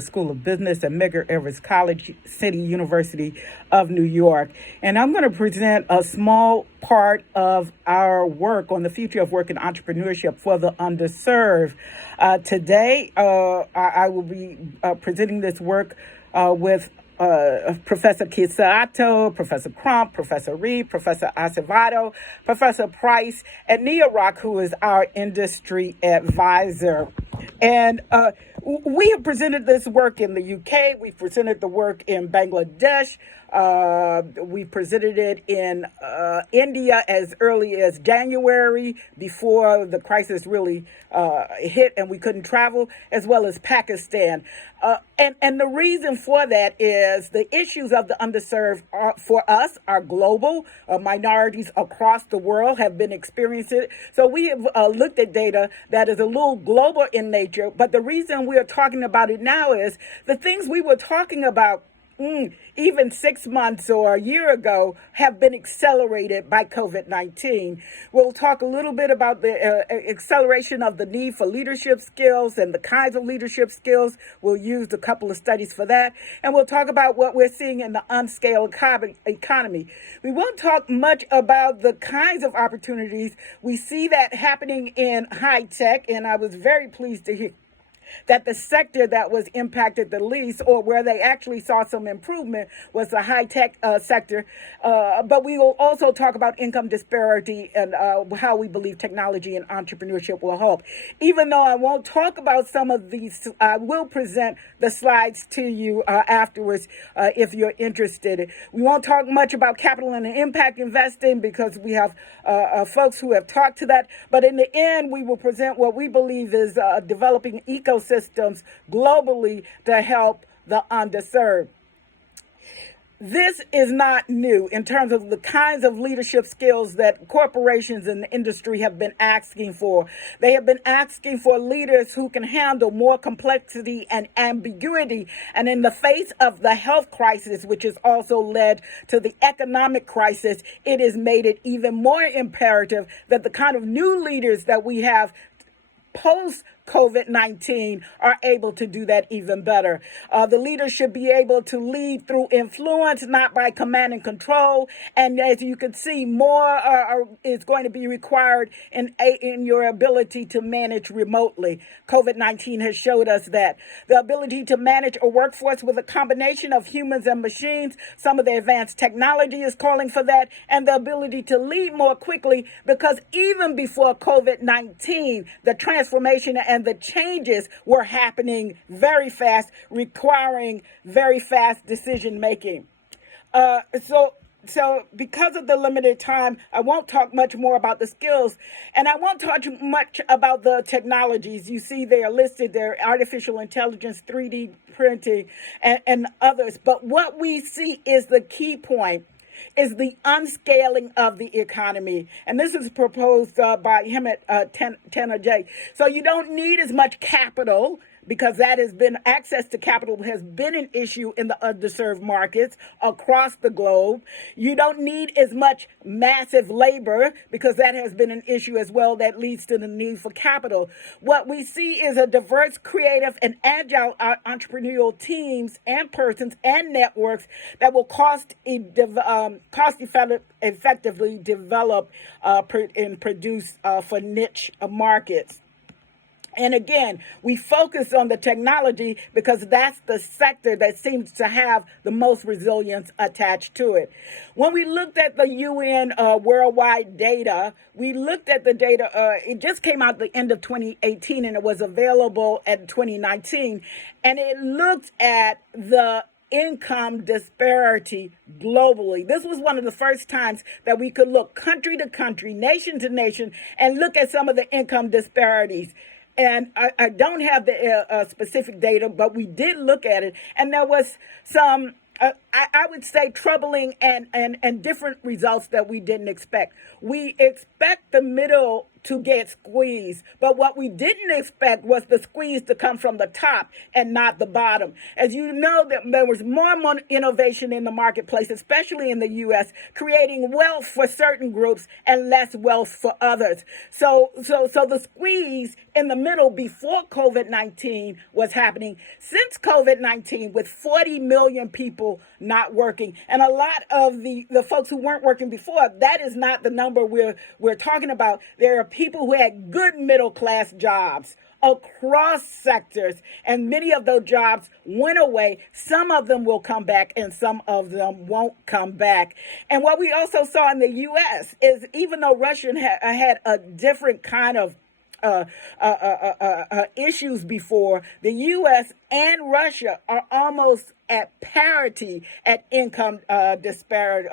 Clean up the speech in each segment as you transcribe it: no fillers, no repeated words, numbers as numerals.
School of Business at Medgar Evers College, City University of New York. And I'm going to present a small part of our work on the future of work and entrepreneurship for the underserved. Today, I will be presenting this work with Professor Kisato, Professor Crump, Professor Reed, Professor Acevedo, Professor Price, and Nia Rock, who is our industry advisor. And we have presented this work in the UK. We presented the work in Bangladesh. We presented it in India as early as January, before the crisis really hit and we couldn't travel, as well as Pakistan. And the reason for that is the issues of the underserved for us are global. Minorities across the world have been experiencing it. So we have looked at data that is a little global in nature. But the reason we are talking about it now is the things we were talking about even 6 months or a year ago have been accelerated by COVID-19. We'll talk a little bit about the acceleration of the need for leadership skills and the kinds of leadership skills. We'll use a couple of studies for that. And we'll talk about what we're seeing in the unscaled economy. We won't talk much about the kinds of opportunities. We see that happening in high tech, and I was very pleased to hear that the sector that was impacted the least, or where they actually saw some improvement, was the high-tech sector. But we will also talk about income disparity and how we believe technology and entrepreneurship will help. Even though I won't talk about some of these, I will present the slides to you afterwards if you're interested. We won't talk much about capital and impact investing because we have folks who have talked to that. But in the end, we will present what we believe is developing ecosystems globally to help the underserved. This is not new in terms of the kinds of leadership skills that corporations and the industry have been asking for. They have been asking for leaders who can handle more complexity and ambiguity. And in the face of the health crisis, which has also led to the economic crisis, it has made it even more imperative that the kind of new leaders that we have post-COVID-19 are able to do that even better. The leaders should be able to lead through influence, not by command and control. And as you can see, more is going to be required in your ability to manage remotely. COVID-19 has showed us that. The ability to manage a workforce with a combination of humans and machines, some of the advanced technology is calling for that, and the ability to lead more quickly, because even before COVID-19, the transformation and the changes were happening very fast, requiring very fast decision making. So because of the limited time, I won't talk much more about the skills, and I won't talk much about the technologies. You see they are listed there: artificial intelligence, 3D printing, and others. But what we see is the key point is the unscaling of the economy. And this is proposed by Hemant Tenajay. So you don't need as much capital, because that has been, access to capital has been an issue in the underserved markets across the globe. You don't need as much massive labor, because that has been an issue as well that leads to the need for capital. What we see is a diverse, creative, and agile entrepreneurial teams and persons and networks that will cost effectively develop and produce for niche markets. And again, we focus on the technology because that's the sector that seems to have the most resilience attached to it. When we looked at the UN worldwide data, we looked at the data, it just came out the end of 2018 and it was available at 2019. And it looked at the income disparity globally. This was one of the first times that we could look country to country, nation to nation, and look at some of the income disparities. And I don't have the specific data, but we did look at it. And there was some I would say troubling and different results that we didn't expect. We expect the middle to get squeezed, but what we didn't expect was the squeeze to come from the top and not the bottom. As you know, that there was more innovation in the marketplace, especially in the U.S., creating wealth for certain groups and less wealth for others. So the squeeze in the middle before COVID-19 was happening. Since COVID-19, with 40 million people not working, and a lot of the folks who weren't working before, that is not the number we're talking about. There are people who had good middle class jobs across sectors, and many of those jobs went away. Some of them will come back and some of them won't come back. And what we also saw in the U.S. is, even though Russia had a different kind of issues before, the U.S. and Russia are almost at parity at income disparity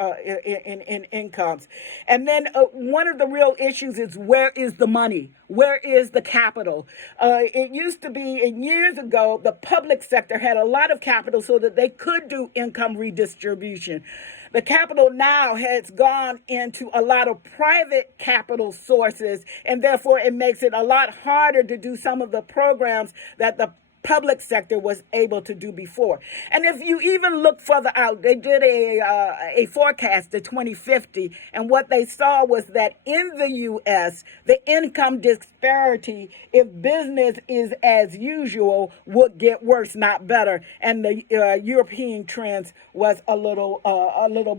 in incomes. And then one of the real issues is, where is the money? Where is the capital? It used to be, years ago, the public sector had a lot of capital so that they could do income redistribution. The capital now has gone into a lot of private capital sources, and therefore it makes it a lot harder to do some of the programs that the public sector was able to do before. And if you even look further out, they did a forecast to 2050, and what they saw was that in the U.S., the income disparity, if business is as usual, would get worse, not better. And the European trends was a little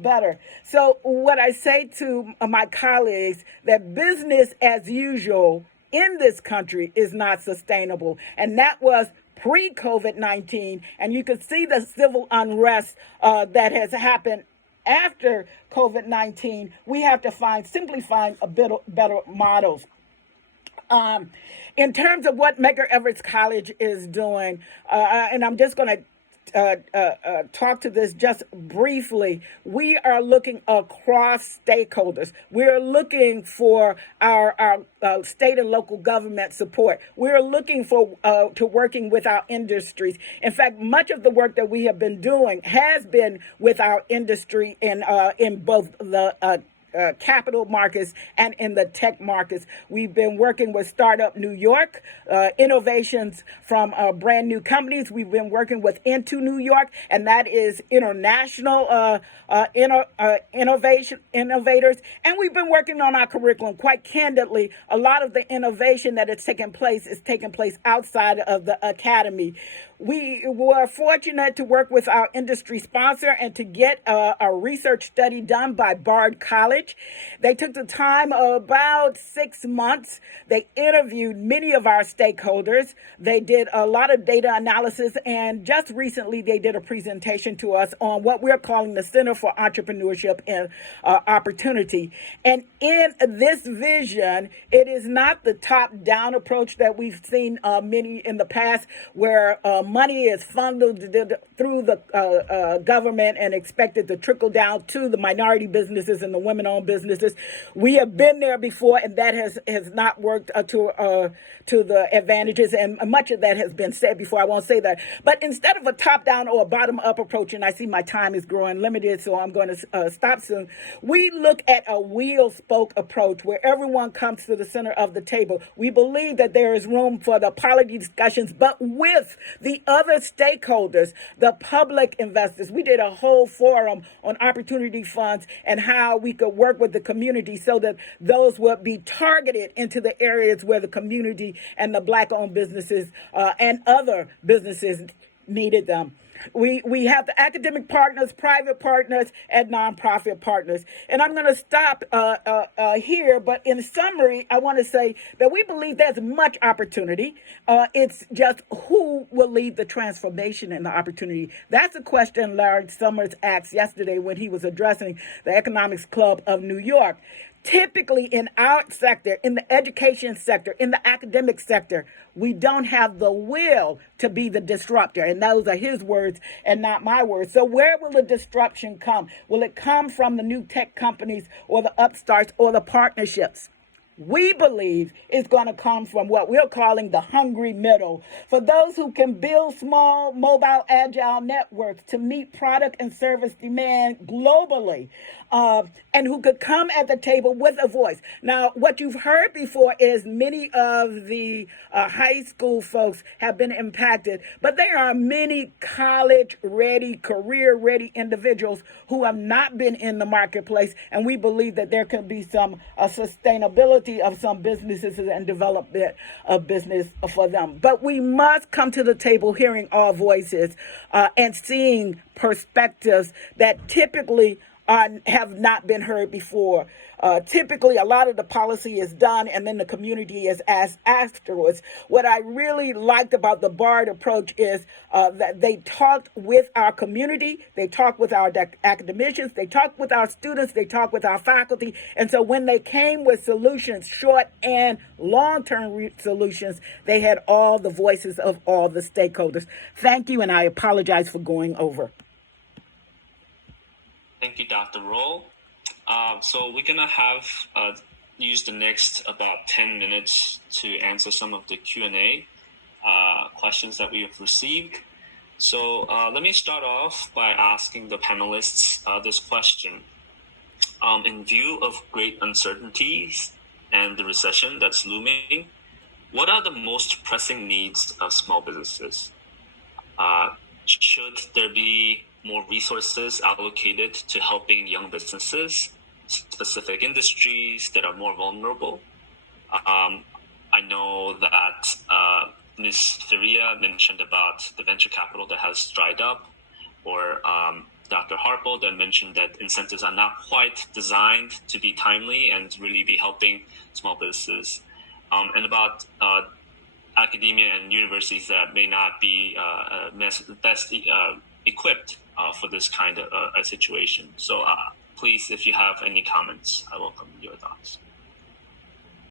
better. So what I say to my colleagues, that business as usual in this country is not sustainable, and that was pre-COVID-19, and you could see the civil unrest that has happened after COVID-19. We have to simply find a better models. In terms of what Medgar Evers College is doing, and I'm just going to talk to this just briefly. We are looking across stakeholders. We're looking for our state and local government support. We're looking for to working with our industries. In fact, much of the work that we have been doing has been with our industry in both the capital markets and in the tech markets. We've been working with Startup New York, innovations from brand new companies. We've been working with Into New York, and that is international innovators. And we've been working on our curriculum. Quite candidly, a lot of the innovation that is taking place outside of the academy. We were fortunate to work with our industry sponsor and to get a research study done by Bard College. They took the time of about 6 months. They interviewed many of our stakeholders. They did a lot of data analysis, and just recently they did a presentation to us on what we're calling the Center for Entrepreneurship and Opportunity. And in this vision, it is not the top-down approach that we've seen many in the past, where money is funneled through the government and expected to trickle down to the minority businesses and the women-owned businesses. We have been there before, and that has not worked to the advantages, and much of that has been said before. I won't say that. But instead of a top-down or a bottom-up approach, and I see my time is growing limited, so I'm going to stop soon, we look at a wheel-spoke approach where everyone comes to the center of the table. We believe that there is room for the policy discussions, but with the other stakeholders, the public investors. We did a whole forum on opportunity funds and how we could work with the community so that those would be targeted into the areas where the community and the Black-owned businesses and other businesses needed them. We have the academic partners, private partners, and nonprofit partners. And I'm going to stop here, but in summary, I want to say that we believe there's much opportunity. It's just who will lead the transformation and the opportunity. That's a question Larry Summers asked yesterday when he was addressing the Economics Club of New York. Typically in our sector, in the education sector, in the academic sector, we don't have the will to be the disruptor. And those are his words and not my words. So where will the disruption come? Will it come from the new tech companies or the upstarts or the partnerships? we believe is going to come from what we're calling the hungry middle. For those who can build small, mobile, agile networks to meet product and service demand globally, and who could come at the table with a voice. Now, what you've heard before is many of the high school folks have been impacted, but there are many college-ready, career-ready individuals who have not been in the marketplace, and we believe that there can be some sustainability of some businesses and development of business for them. But we must come to the table hearing all voices and seeing perspectives that typically have not been heard before. Typically, a lot of the policy is done and then the community is asked afterwards. What I really liked about the BARD approach is that they talked with our community, they talked with our academicians, they talked with our students, they talked with our faculty. And so when they came with solutions, short and long-term solutions, they had all the voices of all the stakeholders. Thank you, and I apologize for going over. Thank you, Dr. Roll. So we're going to have use the next about 10 minutes to answer some of the Q&A questions that we have received. So let me start off by asking the panelists this question. In view of great uncertainties and the recession that's looming, what are the most pressing needs of small businesses? Should there be more resources allocated to helping young businesses, specific industries that are more vulnerable? I know that Ms. Faria mentioned about the venture capital that has dried up, or Dr. Harpo that mentioned that incentives are not quite designed to be timely and really be helping small businesses, and about academia and universities that may not be best equipped for this kind of a situation. So please, if you have any comments, I welcome your thoughts.